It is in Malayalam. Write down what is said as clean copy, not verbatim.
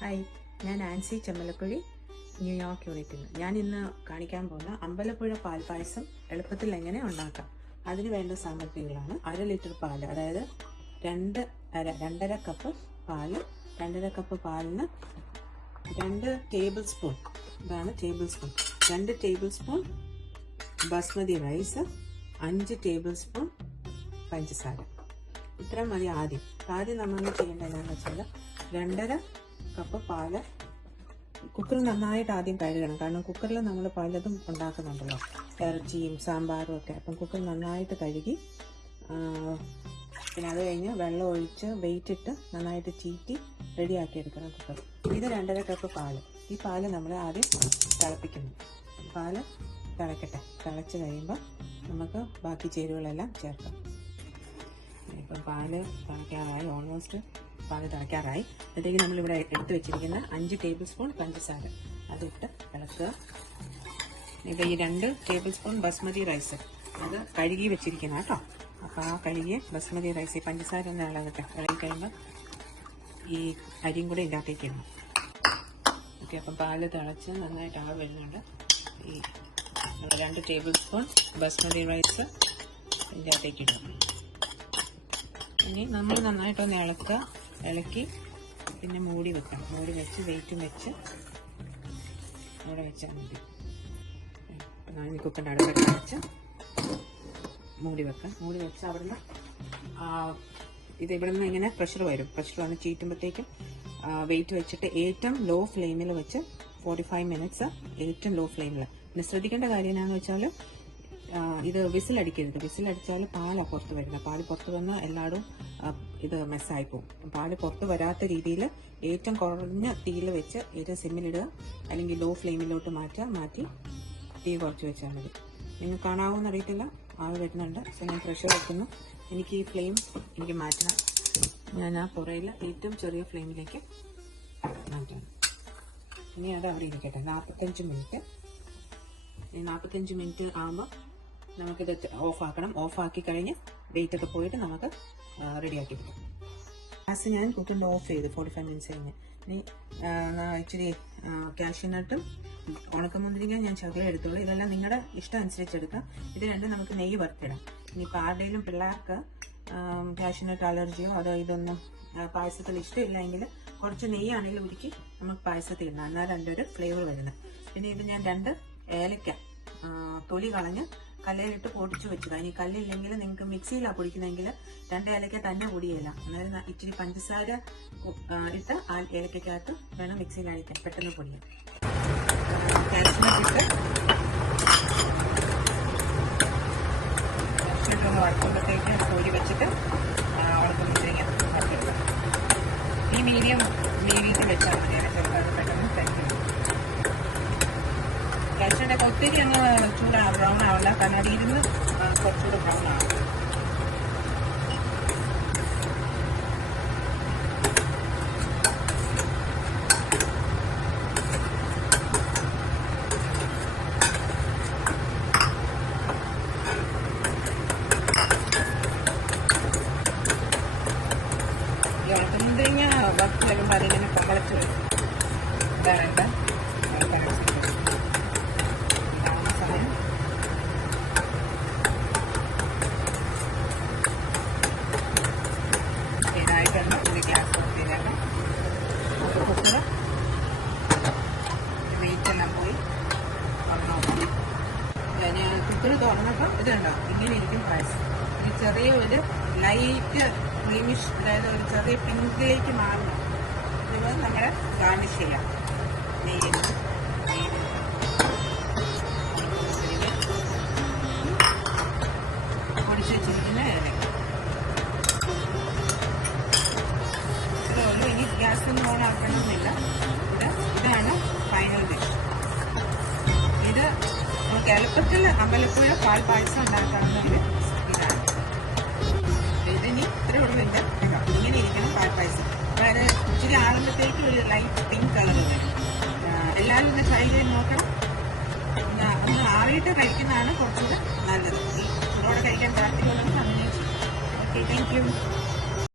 ഹായ്, ഞാൻ ആൻസി ചെമ്മലക്കുഴി, ന്യൂയോർക്ക് യൂണിറ്റിൽ നിന്ന്. ഞാൻ ഇന്ന് കാണിക്കാൻ പോകുന്ന അമ്പലപ്പുഴ പാൽപ്പായസം എളുപ്പത്തിൽ എങ്ങനെ ഉണ്ടാക്കാം. അതിന് വേണ്ട സാമഗ്രികളാണ് 1/2 ലിറ്റർ പാല്, അതായത് 2.5 കപ്പ് പാല്. 2.5 കപ്പ് പാലിന് 2 ടേബിൾ സ്പൂൺ, ഇതാണ് table spoon, 2 table spoon basmati rice, 5 table spoon പഞ്ചസാര. ഇത്ര മതി. ആദ്യം നമ്മൾ ചെയ്യേണ്ടത് എന്താണെന്ന് വെച്ചാൽ 2.5 കപ്പ് പാല് കുക്കറിൽ നന്നായിട്ട് ആദ്യം കഴുകണം. കാരണം കുക്കറിൽ നമ്മൾ പലതും ഉണ്ടാക്കുന്നുണ്ടല്ലോ, ഇറച്ചിയും സാമ്പാറും ഒക്കെ. അപ്പം കുക്കർ നന്നായിട്ട് കഴുകി, പിന്നെ അത് കഴിഞ്ഞ് വെള്ളം ഒഴിച്ച് വെയിറ്റ് ഇട്ട് നന്നായിട്ട് ചീറ്റി റെഡിയാക്കി എടുക്കണം കുക്കർ. ഇത് 2.5 കപ്പ് പാല്. ഈ പാല് നമ്മൾ ആദ്യം തിളപ്പിക്കുന്നു. പാല് തിളക്കട്ടെ. തിളച്ച് കഴിയുമ്പോൾ നമുക്ക് ബാക്കി ചേരുവകളെല്ലാം ചേർക്കാം. ഇപ്പം പാല് തിളയ്ക്കാറായി, ഓൾമോസ്റ്റ് പാല് തിളയ്ക്കാറായി. അപ്പോഴത്തേക്ക് നമ്മളിവിടെ എടുത്ത് വെച്ചിരിക്കുന്ന 5 ടേബിൾ സ്പൂൺ പഞ്ചസാര അതിട്ട് ഇളക്കുക. ഇപ്പം ഈ 2 ടേബിൾ സ്പൂൺ ബസ്മതി റൈസ് അത് കഴുകി വെച്ചിരിക്കുന്ന കേട്ടോ. അപ്പോൾ ആ കഴുകിയ ബസ്മതി റൈസ് ഈ പഞ്ചസാര ഒന്ന് ഇളകട്ടെ. ഇളകി കഴിയുമ്പോൾ ഈ അരിയും കൂടെ ഇതിനകത്തേക്ക് ഇടണം. ഓക്കെ, അപ്പം പാല് തിളച്ച് നന്നായിട്ട് ആൾ വരുന്നുണ്ട്. ഈ 2 ടേബിൾ സ്പൂൺ ബസ്മതി റൈസ് ഇതിൻ്റെ അകത്തേക്ക് ഇടണം. ഇനി നമ്മൾ നന്നായിട്ടൊന്ന് ഇളക്കി പിന്നെ മൂടി വെക്കണം. മൂടി വെച്ച് വെയിറ്റും വെച്ച് അവിടെ വെച്ചാൽ മതി. ഞാൻ കുക്കറിൻ്റെ അടുപ്പൊക്കെ വെച്ച് മൂടി വെക്കാം. മൂടി വെച്ച് അവിടുന്ന് ഇവിടെ നിന്ന് ഇങ്ങനെ പ്രഷർ വരും. പ്രഷർ വന്ന് ചീറ്റുമ്പോഴത്തേക്കും വെയിറ്റ് വെച്ചിട്ട് ഏറ്റവും ലോ ഫ്ലെയിമിൽ വെച്ച് 45 മിനിറ്റ്സ് ഏറ്റവും ലോ ഫ്ലെയിമിൽ. പിന്നെ ശ്രദ്ധിക്കേണ്ട കാര്യം എന്താണെന്ന് വെച്ചാൽ ഇത് വിസിലടിക്കരുത്. വിസിലടിച്ചാൽ പാലാണ് പുറത്ത് വരുന്നത്. പാല് പുറത്ത് വന്ന് എല്ലായിടും ഇത് മെസ്സായി പോകും. പാല് പുറത്ത് വരാത്ത രീതിയിൽ ഏറ്റവും കുറഞ്ഞ തീയിൽ വെച്ച് ഏറ്റവും സിമ്മിലിടുക, അല്ലെങ്കിൽ ലോ ഫ്ലെയിമിലോട്ട് മാറ്റി തീ കുറച്ച് വെച്ചാൽ മതി. നിങ്ങൾക്ക് കാണാവുന്ന അറിയത്തില്ല, ആൾ വരുന്നുണ്ട്. സോ ഞാൻ പ്രഷർ വെക്കുന്നു. എനിക്ക് ഈ ഫ്ലെയിം മാറ്റണം. ഞാൻ ആ പുറയിൽ ഏറ്റവും ചെറിയ ഫ്ലെയിമിലേക്ക് മാറ്റണം. ഇനി അത് അവിടെ ഇരിക്കട്ടെ. 45 മിനിറ്റ്. 45 മിനിറ്റ് ആകുമ്പോൾ നമുക്കിത് ഓഫാക്കണം. ഓഫാക്കി കഴിഞ്ഞ് വെയിറ്റ് ഒക്കെ പോയിട്ട് നമുക്ക് റെഡിയാക്കി എടുക്കാം. ഗ്യാസ് ഞാൻ കുക്കറിൻ്റെ ഓഫ് ചെയ്ത് 45 മിനിറ്റ്സ് കഴിഞ്ഞ്. ഇനി ഇച്ചിരി കാഷ്യൂനട്ടും ഉണക്കമുന്തിരിങ്ങ ഞാൻ ശകലം എടുത്തോളൂ. ഇതെല്ലാം നിങ്ങളുടെ ഇഷ്ടം അനുസരിച്ച് എടുക്കാം. ഇത് രണ്ടും നമുക്ക് നെയ്യ് വറുത്തിടാം. ഇനിയിപ്പോൾ ആരുടെയും പിള്ളേർക്ക് കാഷ്യൂനട്ട് അലർജിയോ അതോ ഇതൊന്നും പായസത്തിൽ ഇഷ്ടമില്ലെങ്കിൽ കുറച്ച് നെയ്യാണെങ്കിലും ഉരുക്കി നമുക്ക് പായസത്തിൽ ഇടണം. എന്നാൽ അതിൻ്റെ ഒരു ഫ്ലേവർ വരുന്നത്. പിന്നെ ഇത് ഞാൻ 2 ഏലക്ക തൊലി കളഞ്ഞ് കല്ലിലിട്ട് പൊടിച്ച് വെച്ചത്. ഇനി കല്ലില്ലെങ്കിൽ നിങ്ങൾക്ക് മിക്സിയിലാണ് പൊടിക്കുന്നതെങ്കിൽ 2 ഏലക്ക തന്നെ പൊടിയില്ല. അന്നേരം ഇച്ചിരി പഞ്ചസാര ഇട്ട് ആ ഏലക്കകത്ത് വേണം മിക്സിയിൽ അടിക്കാൻ, പെട്ടെന്ന് പൊടിയാം. കാഷ്യൂനട്ട് ഒന്ന് വറുക്കുമ്പോഴത്തേക്ക് പൊടി വെച്ചിട്ട് ഉണക്കമുന്തിരിങ്ങ വറുത്തെടുക്കാം. ഈ മീഡിയം വേവിയിട്ട് വെച്ചാൽ മതി. ചെറുതായിട്ട് പെട്ടെന്ന് കഴിക്കും. കാഷ്യൂനട്ടൊക്കെ ഒത്തിരി അങ്ങ് ബ്രൗൺ ആവില്ല, കാരണം അത് ഇരുന്ന് കുറച്ചുകൂടെ ബ്രൗൺ ആവും. ഈ ഉണക്കമുന്തിരിങ്ങ വറുത്ത് വരുമ്പോൾ അതിങ്ങനെ പമ്പളച്ച് വരും. ഇതാണ് എൻ്റെ വെയിറ്റെല്ലാം പോയി കുക്കർ തുറന്നപ്പോൾ ഇത് കണ്ടോ, ഇങ്ങനെ ഇരിക്കും പായസം. ഒരു ചെറിയ ഒരു ലൈറ്റ് ക്രീമിഷ്, അതായത് ഒരു ചെറിയ പിങ്കിലേക്ക് മാറണം. ഇത് നമ്മുടെ ഗാർണിഷ് ചെയ്യാം. നെയ്യിൽ പൊടിച്ച് വെച്ചിരിക്കുന്ന ഏലക്ക ഇതുള്ളൂ. ഇനി ഗ്യാസൊന്നും ഓൺ ആക്കണമെന്നില്ല. ഇതാണ് ഫൈനൽ ഡിഷ്. ഇത് നമുക്ക് എളുപ്പത്തിൽ അമ്പലപ്പുഴ പാൽപ്പായസം ഉണ്ടാക്കാവുന്നതിൽ ഇതാണ്. ഇതിനി ഇത്രേ ഉള്ളൂ. ഇങ്ങനെ ഇരിക്കണം പാൽപ്പായസം. അതായത് ഇച്ചിരി ആളുമ്പോഴത്തേക്ക് ഒരു ലൈറ്റ് പിങ്ക് കളർ വരും. എല്ലാവരും ഒന്ന് ട്രൈ ചെയ്ത് നോക്കണം. ഒന്ന് ആറിയിട്ട് കഴിക്കുന്നതാണ് കുറച്ചുകൂടെ നല്ലത്. ഈ ചൂടോടെ കഴിക്കാൻ താല്പര്യമുള്ളത് അങ്ങനെ ചെയ്യും. Okay, thank you.